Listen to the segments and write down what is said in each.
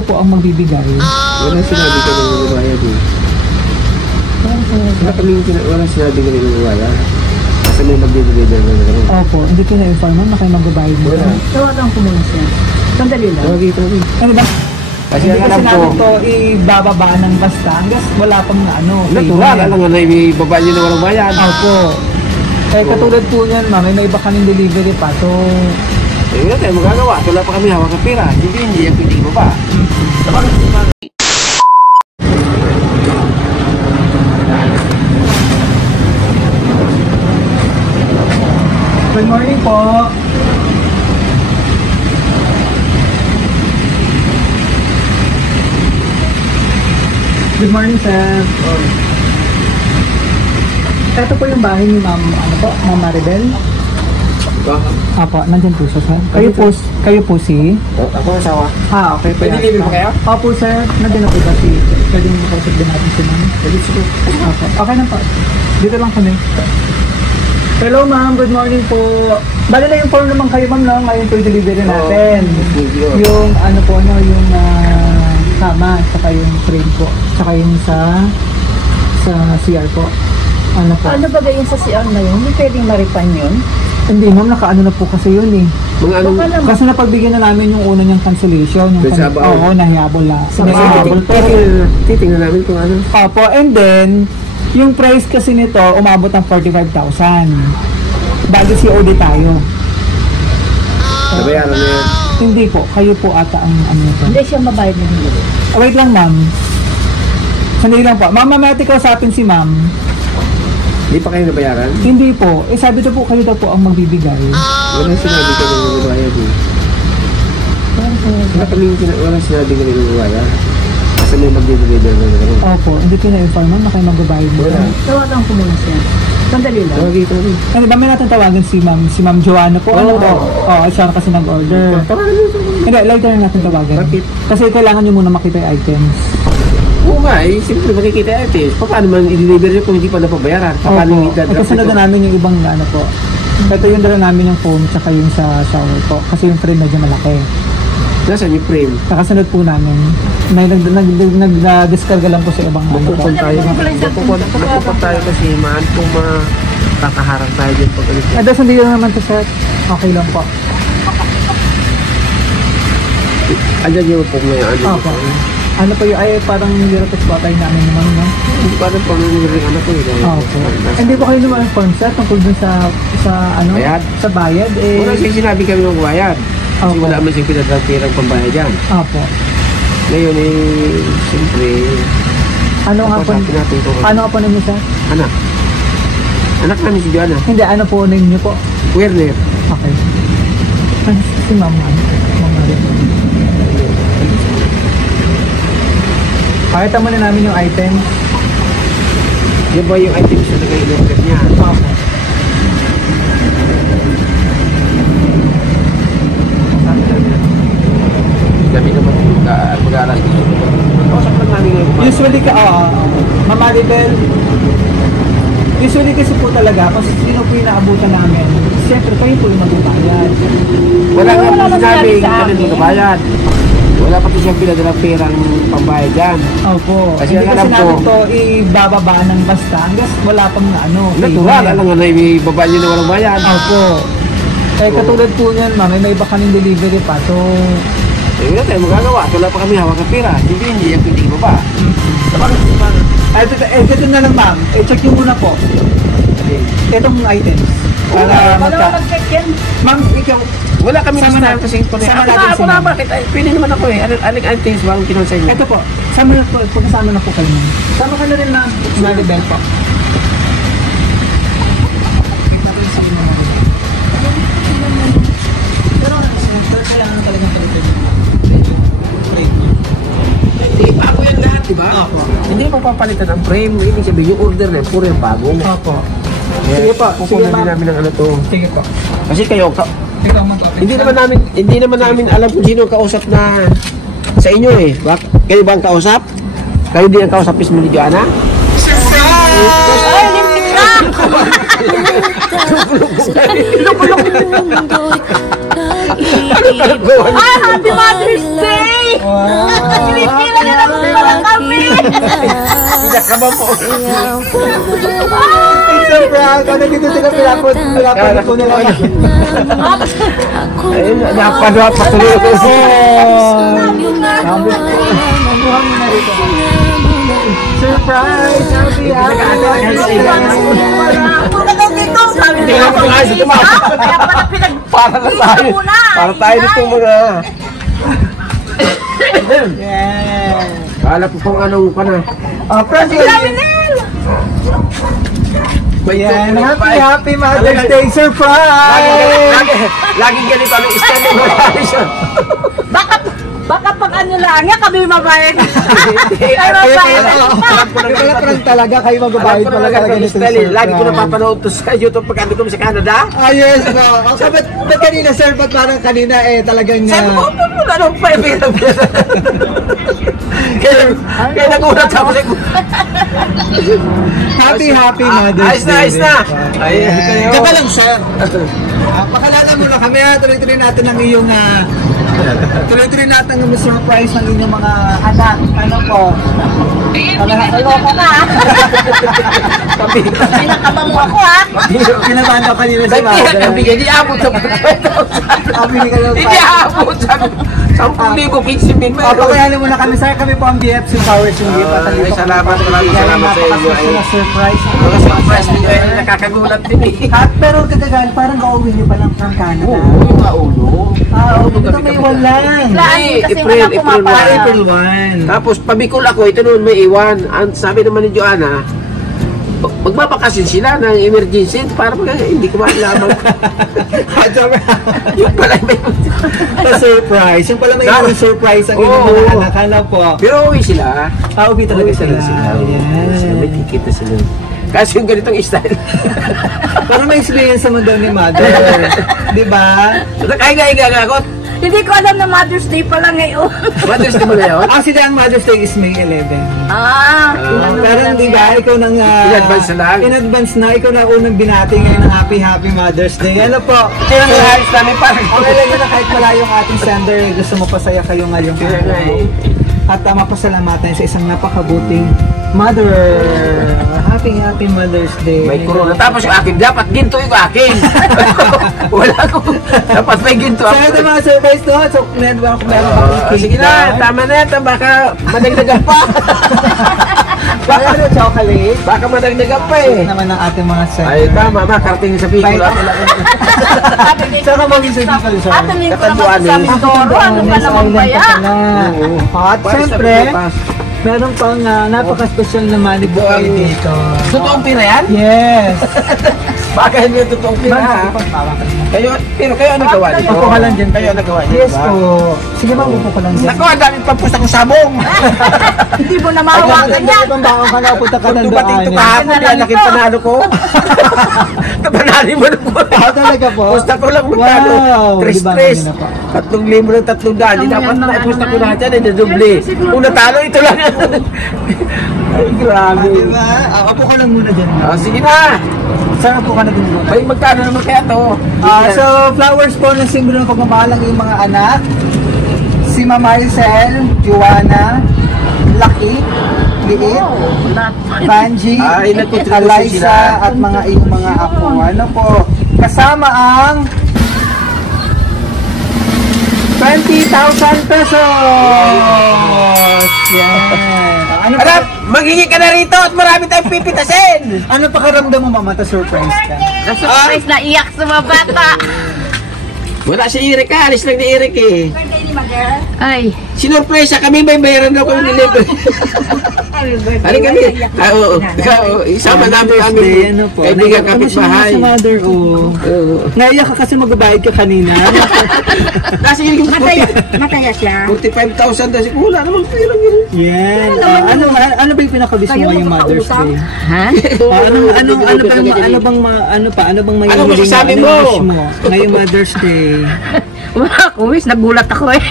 daw po ang magbibigay. Wala sinabi ka ng magbabayad eh. Wala sinabi ka ng magbabayad. Kasi may magbibigay na naman. Opo, hindi ko na-inform na kayo magbabayad mo. Tawagan ko muna siya. Sandali lang. Tawagin. Ano ba? Kasi hindi ang kasi alam ko, namin to ibababa ng basta hanggang wala pang ano. natural, alam nga na ibibaba nyo na walang bayad. Opo. Eh katulad po niyan ma'am, may iba kaming delivery pa. So, eh, wala tayo magagawa. Wala pa kami hawak ng pera. Hindi yung pwede mo ba? good morning po. Good morning, sir. Ito po yung bahay ni ma'am, ano po, ma'am Maribel. Apo, nandyan po siya, sir. Kayo po si? Ako ang asawa. Okay. Pwede libre pa kayo? Opo, sir. Nandyan na po ba si? Pwede mo makausap din natin si ma'am? Pwede siguro. Opo. Okay na po. Dito lang kami. Hello, ma'am. Good morning po. Bali na yung form naman kayo, ma'am, no? Ngayon po yung delivery natin. Yung ano po, no? Yung kama, saka yung frame po. Saka yung sa CR po. Ano po? Ano ba ganyan sa CR na yun? Hindi pwedeng maripan yun? Hindi, ma'am. Nakaano na po kasi yun eh. Mga anong... Kasi napagbigyan na namin yung una niyang cancellation. Yung oo, nahihabol na. Nahihabol po. Titingnan namin kung ano. Opo, and then, yung price kasi nito, umabot ng 45,000. Bago COD tayo. Nabayaran na yan. Hindi po, kayo po ata ang ano nito. Hindi siya mabayad ng hindi. Wait lang, ma'am. Sandali lang po. Ma'am, mamati kausapin si ma'am. Hindi pa kayo nabayaran? Hindi po. Eh, sabi daw po, kayo daw po ang magbibigay. Wala sinabi ka ng magbabayad eh. Wala sinabi ka ng magbabayad. Kasi may magbibigay na naman. Opo, hindi ko na-inform na kayo magbabayad mo. Tawagan ko muna siya. Sandali lang. Tawagin. Ano ba, may natin tawagan si ma'am Joanna po. Ano po? Oo, siya kasi nag-order. Hindi, later na natin tawagan. Bakit? Kasi kailangan nyo muna makita yung items. Oo nga eh, siyempre makikita natin. Paano man i-deliver nyo kung hindi pa napabayaran? Paano i-drop kasunod na namin yung ibang ano po. Ito yung dala namin yung foam tsaka yung sa shower po. Kasi yung frame medyo malaki. Nasaan yung frame? Kakasunod po namin. May nag-discarga lang po sa ibang ano po. Napupag tayo kasi maan kung makakaharang tayo dyan pag ulit. Ada, sandali lang naman to, sir. Okay lang po. Andyan yung pong may ano. Opo. Ano po yung, ay parang Europex batay namin naman, no? Hindi pa rin paano yung ring anak ko eh. Opo. Hindi po kayo naman inform, sir, tungkol dun sa ano? Bayad? Sa bayad, eh. Wala siya sinabi kami ng bayad. Kasi Opo. wala naman siyang pinadrapirang pambayad dyan. Opo. Ngayon eh, siyempre, Ano nga po? napasapin natin ito. Ano nga po ninyo, sir? Anak. Anak namin si Joanna. Hindi, ano po ninyo po? Werner. Okay. Si ma'am, ma'am Maribel. Pakita muna namin yung item. Yan ba yung items na nag-i-order niya? Okay. Sabi naman mag-aaral dito. Kausap lang namin ngayon. Usually Ma'am Maribel, usually kasi po talaga, kasi sino po yung naabutan namin, siyempre kayo po yung magbabayad. Wala nga Wala po naman sinabi sinabi sa kami amin. magbabayad. Wala pati siyang pinadala perang pambayad dyan. Opo. Kasi Hindi ang kasi alam ko, namin to ibababa ng basta hanggang wala pang ano. natural, alam nga na ibibaba nyo na walang bayad. Opo. Eh katulad po niyan, ma'am, may iba kaming delivery pa. So, Eh, wala tayo magagawa. Wala pa kami hawak ng pera. Hindi yung pwede ibaba. ito na lang, ma'am. Check nyo muna po. Itong items. Para Wala mag-check yan. Ma'am, ikaw, Wala kami Sama sinabi na- kasi ito na. sama natin Ako si na, ma'am. bakit? Ay, pwede naman ako eh. Aling items ba ang kinuha sa inyo? ito po. Sama na po. Pagkasama na po kayo, ma'am. Sama ka na rin, ma'am. Maribel po. Pero kailangan talagang palitan yun. Hindi, bago yan lahat, di ba? Opo. Hindi mapapalitan ang frame. Ibig sabihin, yung order na puro yung bago. Opo. Kaya, Sige po. Sige, kukunan din ma'am. namin ng ano to. Sige po. Kasi kayo, Ikaw, ma'am. hindi naman namin alam kung sino ang kausap na sa inyo eh. Kayo ba ang kausap? Kayo din ang kausap mismo ni Joanna? Ay, limit ka! Ano Ay, Happy Mother's Day! Wow. Pinakaman mo. It's a prank. Ano dito sila pinapot ko nila. Ayun, napadwa pa tuloy ako. Surprise! Happy, Hindi ka naman ayos ito, ma. Para lang tayo. Para tayo nito mga... Yeah. Kala ko pang anong ka na. President! Yan, happy Mother's Day surprise! Laging ganito ang stand mo. Baka pag ano lang, yan kami mabayad. Kayo mabayad. Kaya prank talaga, kayo magbabayad Alam ko talaga talaga ganito. lagi ko napapanood to sa YouTube pag ando ko sa Canada. Ah, yes, no. Okay, ba't kanina, sir? Ba't parang kanina, talagang... Sabi ko, wala nang pwede. Kaya nagulat ako sa Happy Mother's Day. Ayos na. Kaka lang, sir. Pakalala mo na kami, tuloy-tuloy natin ang iyong... tuloy-tuloy natin ang surprise ng inyong mga anak. Ano po? Loko ka. Pinakaman mo ako ha. Kinabahan ka kanina si Mother. Hindi abot sa Hindi abot sa 10,000 pixie min. Pakilala mo na kami, sir. Kami po ang BFC Powers yung gift. Ay, salamat sa inyo. Mga surprise. Mga surprise ninyo ay nakakagulat din eh. Pero kagagal, parang gawin niyo pa lang from Canada. Oo, yung maulo. Ito may walang. April 1. Tapos pabikol ako, ito noon may iwan. Sabi naman ni Joanna, magbabakasin sila ng emergency para hindi ko malaman. Yung pala may surprise. Yung pala may ibang surprise ang inyong mga anak. Ano po? pero uwi sila. Uwi talaga sila. Yes. May ticket na sila. Kasi yung ganitong style. Para may experience naman daw ni Mother. Di ba? Kaya ako. Hindi ko alam na Mother's Day pala ngayon. Mother's Day mo na yun? Actually, ang Mother's Day is May 11. Pero di ba, ikaw nang... In advance na lang. In advance na, ikaw na unang binati ngayon ng Happy Mother's Day. Ano po? Kaya nga ayos namin parang. Okay lang na kahit malayo ang ating sender, gusto mo pasaya kayo ngayong araw. At mapasalamatan sa isang napakabuting mother. Happy Mother's Day. May corona. Tapos yung akin, dapat ginto yung akin. Wala ko. Dapat may ginto So, ako. ito mga surprise to. So, meron pa Sige na, tama na ito. Baka madagdagan pa. Baka ano, chocolate? Baka madagdagan pa eh. Naman ng ating mga sender. Ay, tama. Makarating sa Bicol. Saan ka mag-isip dito, sir? Atanin ko naman sa Mindoro. Ano ba naman ba yan? At siyempre, meron pang napaka-special na money buhay dito. Totoong pira yan? Yes. Baka hindi yung totoong pira ha? Kayo ano gawa dito? Upo ka lang dyan. Kayo ano gawa dito? Yes po. Sige ba, upo ka lang dyan. Naku, ang daming pagpusta kong sabong. Hindi mo na mahawakan yan. Ibang baon ka na, punta ka ng Kung dumating ito kahapon, kaya laking panalo ko. Napanali mo nung ko. Talaga po? Pusta ko lang magkano. Wow. 3-3. 3,000 ng 300. Dapat na ipusta ko lahat yan. Nadoble. Kung natalo, ito lang. Ay, grabe. Diba? Upo ka lang muna dyan. Sige na. Sir, upo ka na din muna. May magkano naman kaya to? So, flowers po ng simbolo ng pagmamahal ng iyong mga anak. Si Mama Maricel, Joanna, Lucky, Liit, Banji, Ay, nagkontribusyon Eliza, sila. at mga iyong mga apo. Ano po? Kasama ang 20,000 pesos! Yan. Ano pa? Arap, magiging ka na rito at marami tayong pipitasin. Ano pakiramdam mo, Mama? Ta-surprise ka. Surprise na iyak sa mga bata. Wala si Eric, alis lang ni Eric eh. Ay. Sinurpresa kami, may bayaran daw kami nilibre. Ano kami? Isama namin ang aming Ano po? kaibigan kapitbahay. Sa mother, oh. Naiyak ka kasi magbabayad ka kanina. Kasi yung Mataya siya. 45,000 daw. Wala namang pera yun. Yan. Ano ba yung pinakabis mo ngayong Mother's Day? Ha? Ano bang may Ano masasabi mo? wish mo ngayong Mother's Day? Wala ko wish. Nagulat ako eh.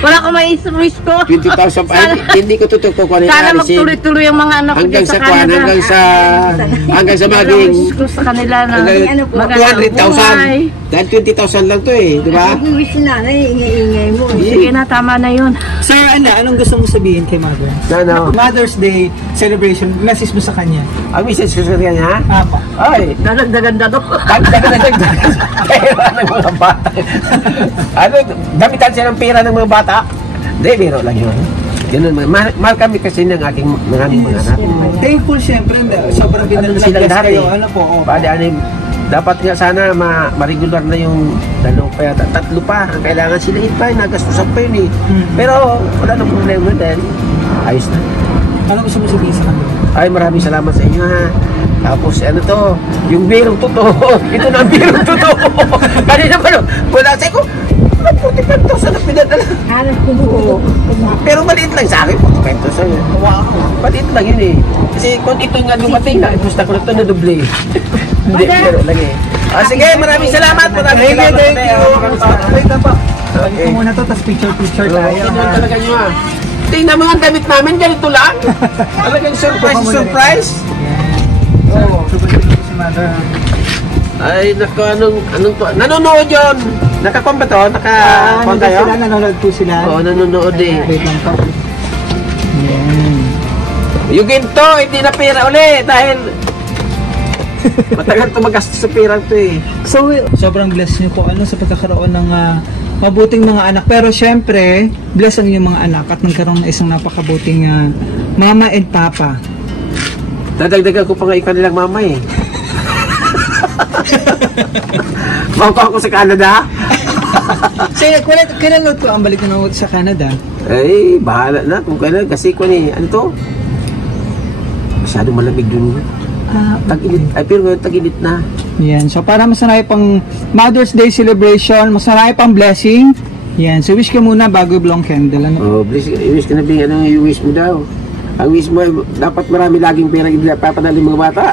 Wala ko may wish ko. 20,000 pa. Hindi ko tutok ko Sana magtuloy-tuloy ang mga anak ko hanggang dyan sa sa kwan, Canada. hanggang sa Pero maging wish ko sa kanila na hanggang magandang buhay. 200,000. Dahil 20,000 lang to eh, di ba? Wish na, ingay-ingay mo. Sige na, tama na yun. Sir, anong gusto mo sabihin kay Mother? Ano? Mother's Day celebration, message mo sa kanya. Ang message ko sa kanya, Apa. ay, Dadagdagan na to. dagdagan pera ng mga bata. Ano, gamitan siya ng pera ng mga bata? Hindi, biro lang yun. Ganun, mahal kami kasi ng aming mga anak. Thankful syempre, sobrang Sila binalaglas lahat kayo. eh. Ano po? Dapat nga sana ma-regular na yung dalaw pa yata. 3 pa. Ang kailangan sila pa, nagastusan pa yun eh. Pero wala nang problema dahil ayos na. Ano gusto mo sabihin sa kanila? Ay, maraming salamat sa inyo ha. Tapos ano to, yung birong totoo. Ito na ang birong totoo. Kanina pa no, wala sa ko. 45,000 na pinadala. Pero maliit lang sa akin, 45,000 yun. Maliit lang yun eh. Kasi kung ito nga dumating na, gusto ko na ito na doble. Hindi, pero lang eh. Sige, maraming salamat. Maraming salamat. Thank you. Wait na pa. Okay. Ito muna to, tapos picture tayo. Tingnan talaga nyo ah. Tingnan mo ang damit namin, ganito lang. Talagang surprise. Oo. Super si Mother. Ay, naku, anong to? Nanonood yun. Nakakuha ba to? Nakakuha tayo? Sila, nanonood po sila. Oo, nanonood eh. Wait lang po. Yan. Yung ginto, hindi na pera uli dahil matagal to magastos sa pera to eh. So, sobrang blessed niyo po sa pagkakaroon ng mabuting mga anak. Pero syempre, bless ang inyong mga anak at nagkaroon ng isang napakabuting mama and papa. Dadagdagan ko pa nga ikaw nilang mama eh. Mauka ako sa Canada. So, kailan ko ang balik na sa Canada? Ay, bahala na kung kailan. Kasi ko ni, ano to? Masyadong malamig dun. Tag-init. Ay, pero ngayon tag-init na. Yan. So, para masanay pang Mother's Day celebration, masanay pang blessing. Yan. So, wish ka muna bago i-blow ang candle. Ano? Oh, please, wish ka na bing, ano yung wish mo daw? Ang wish mo, dapat marami laging pera papadali mga bata.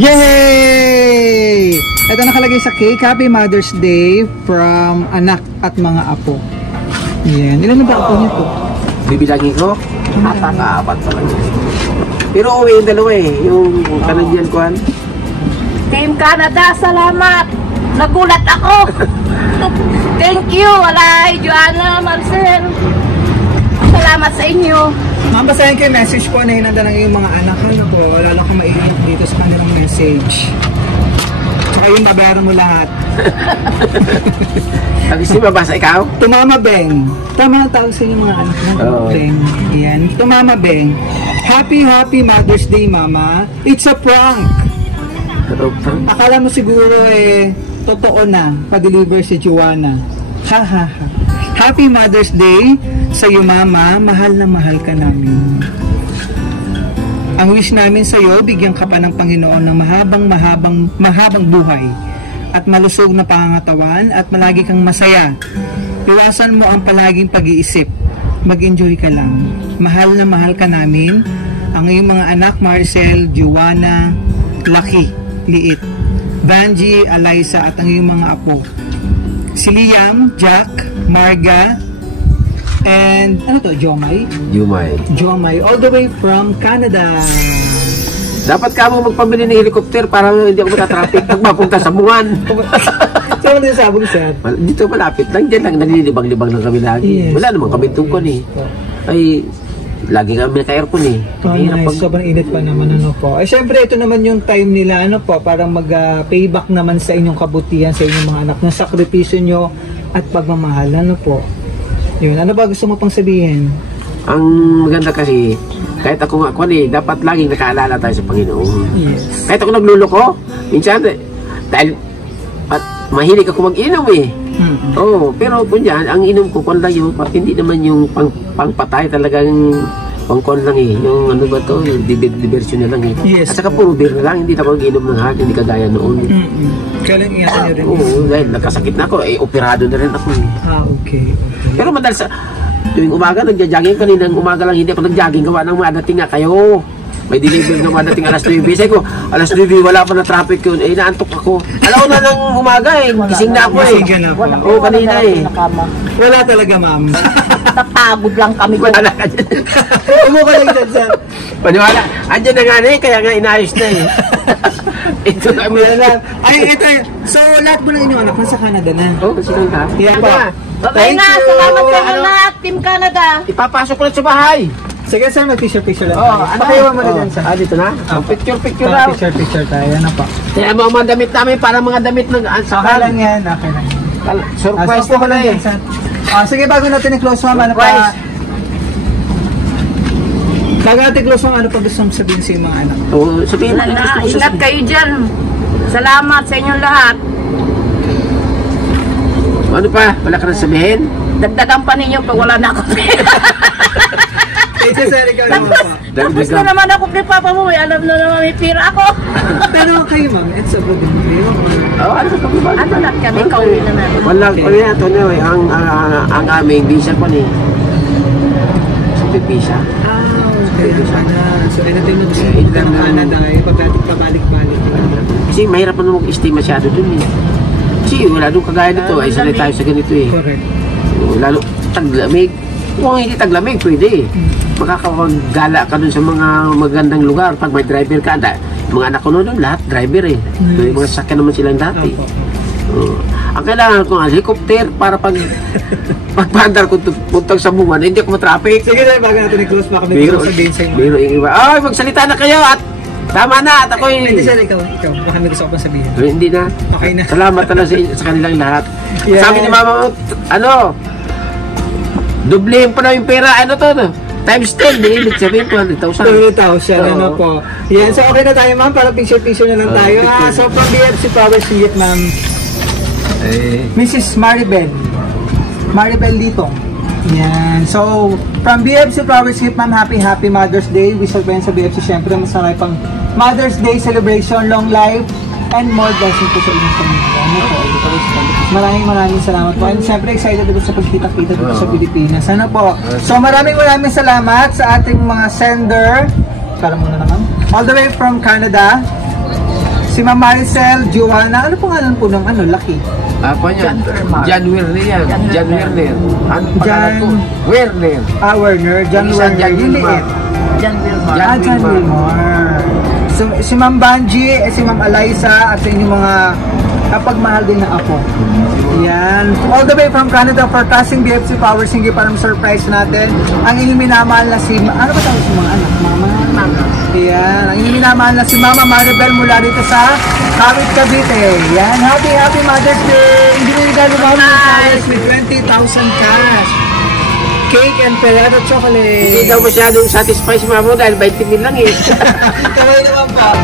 Yay! Ito nakalagay sa cake. Happy Mother's Day from anak at mga apo. Yan. Ilan na ba apo niyo po? Bibilangin ko? Apat pa lang. Pero uwi yung dalawa eh. Yung Canadian kuhan. Team Canada, salamat. Nagulat ako. Thank you, Alay, Joanna, Marcel. Salamat sa inyo. Ma'am, basahin ko yung message po na hinanda ng iyong mga anak. Ano po? Wala lang kang maiinit dito sa kanilang message. Tsaka yung babayaran mo lahat. Ang gusto mabasa ikaw? Tumama Beng. Tama ang tawag sa inyong mga anak mo. Oo. Beng. Yan. Tumama Beng. Happy Mother's Day, Mama. It's a prank. Akala mo siguro totoo na. Pa-deliver si Joanna. Ha ha ha. Happy Mother's Day sa iyo, Mama. Mahal na mahal ka namin. Ang wish namin sa iyo, bigyan ka pa ng Panginoon ng mahabang buhay at malusog na pangangatawan at malagi kang masaya. Iwasan mo ang palaging pag-iisip. Mag-enjoy ka lang. Mahal na mahal ka namin. Ang iyong mga anak, Marcel, Joanna, Lucky, Liit, Vanji, Alaysa at ang iyong mga apo. Si Liam, Jack, Marga, and Jomay? Jomay, all the way from Canada. Dapat ka mo magpamili ng helicopter para hindi ako matatraffic pag mapunta sa Bungan. Saan mo din sabog, sir? Dito malapit lang, dyan lang, nalilibang-libang lang kami lagi. Yes. Wala naman kami tungkon eh. Ay, lagi kami naka-aircon eh. Oh, nice. Sobrang init pa naman, po. Syempre, ito naman yung time nila, parang mag-payback naman sa inyong kabutihan, sa inyong mga anak, ng sakripisyo nyo at pagmamahal, po. Yun, ano ba gusto mo pang sabihin? Ang maganda kasi, kahit ako nga, dapat laging nakaalala tayo sa Panginoon. Yes. Kahit ako nagluloko, minsan, dahil mahilig ako mag-inom eh. Oo, pero kunyan, ang inom ko, lang yun, hindi naman yung pangpatay talagang pangkon lang eh. Yung ano ba to, diversion na lang eh. Yes. At saka puro beer na lang, hindi na ako mag-inom ng hard, hindi kagaya noon. Kailan ingatan nyo rin? Oo, dahil nagkasakit na ako, operado na rin ako eh. Okay. Pero madalas, tuwing umaga, nagja-jogging kaninang umaga lang, hindi ako nag-jogging, gawa ng madating nga kayo. May delivery ng madating alas 9. Sabi ko, alas 9, wala pa na traffic yun. Naantok ako. Alaw na ng umaga eh. Gising na ako eh. Oo, kanina eh. Wala talaga, ma'am. Napagod lang kami. Wala ka dyan. Umuka lang dyan, sir. Paniwala. Andyan na nga na eh, kaya nga inayos na eh. Ito kami. Ay, ito. So, lahat mo ng inyong anak nasa Canada na. Oh, kasi ka. Yan pa. Bye na, salamat sa inyo lahat, Team Canada. Ipapasok ko lang sa bahay. Sige, sir, mag-picture lang. Oh, ano? Pakiwan mo na dyan, sir. Dito na? Picture Oh, raw. picture tayo. Yan na po. Kaya mga damit namin, parang mga damit ng Okay lang yan. Okay lang. Surprise so, ko na eh. Sige, bago natin i-close, ma'am, ano pa? Surprise. Bago natin i-close, ma'am, ano pa gusto mong sabihin sa mga anak? Oh, sabihin mo. Wala na, ingat kayo dyan. Salamat sa inyong lahat. Ano pa? Wala ka na sabihin? Dagdagan pa ninyo pag wala na ako. Ito, sir, ikaw naman po. Tapos na naman ako kay Papa mo, alam na naman may pira ako. Pero kayo, ma'am, it's a good kayo. Oh, ano ka ba? Ano lahat kami, kauwi na natin. Wala, ano yan, ito na eh. Ang aming visa pa ni. Sa visa. Okay, sana. So, anything na gusto mo ng Canada, pabalik-balik. Kasi mahirap na mag-stay masyado dun eh. Kasi wala doon kagaya nito. Ay, sanay tayo sa ganito eh. Correct. Lalo, taglamig. Kung hindi taglamig, pwede eh. Makakapag-gala ka dun sa mga magandang lugar. Pag may driver ka, mga anak ko doon, lahat driver eh. So, yung mga sakyan naman silang dati. Ang kailangan ko helicopter para pagpandar ko puntang sa bungan, hindi ako matraffic. Sige na, bago natin i-close pa kami Biro, sabihin sa inyo. biro yung iba. Ay, magsalita na kayo at tama na at ako'y... Hindi, sir, ikaw. Baka may gusto ko pang sabihin. Hindi na. Okay na. Salamat na sa kanilang lahat. Yeah. Sabi ni Mama, ano, dublihin pa na yung pera, ano to, no? Times 10, di ibig sabihin 200,000. 200,000, ano po. Yan, so okay na tayo, ma'am. Para picture na lang tayo. So, from BFC Flowers Singit, ma'am. Mrs. Maribel Litong. Yan. So, from BFC Flowers Singit, ma'am, happy Mother's Day. We celebrate sa BFC, syempre, masarap pang Mother's Day celebration, long life, and more blessings po sa inyong pamilya. Ano po? Maraming salamat po. And syempre, excited ako sa pagkita-kita dito sa Pilipinas. Ano po? So, maraming salamat sa ating mga sender. Para muna naman. All the way from Canada. Si Ma'am Maricel, Joanna. Ano pangalan po ng Lucky? Apa niya? John Werner yan. John Werner. Ano pangalan ko? Werner. Werner. John Isang Werner. John Wilmar. John Wilmar. John Wilmar. So, si Ma'am Banji, si Ma'am Eliza, at sa inyong mga kapagmahal din na apo. Yan. All the way from Canada for Casting BFC Power Singing para surprise natin. Ang inyong minamahal na si... Ano ba tawag sa mga anak? Mama? Yan. Ang inyong minamahal na si Mama Maribel mula dito sa Kawit, Cavite. Yan. Happy Mother's Day! Hindi mo regalo Mama with 20,000 cash. Cake and Ferrero chocolate. Hindi daw masyadong satisfied si Mama dahil 20 mil lang eh. Kaway naman pa.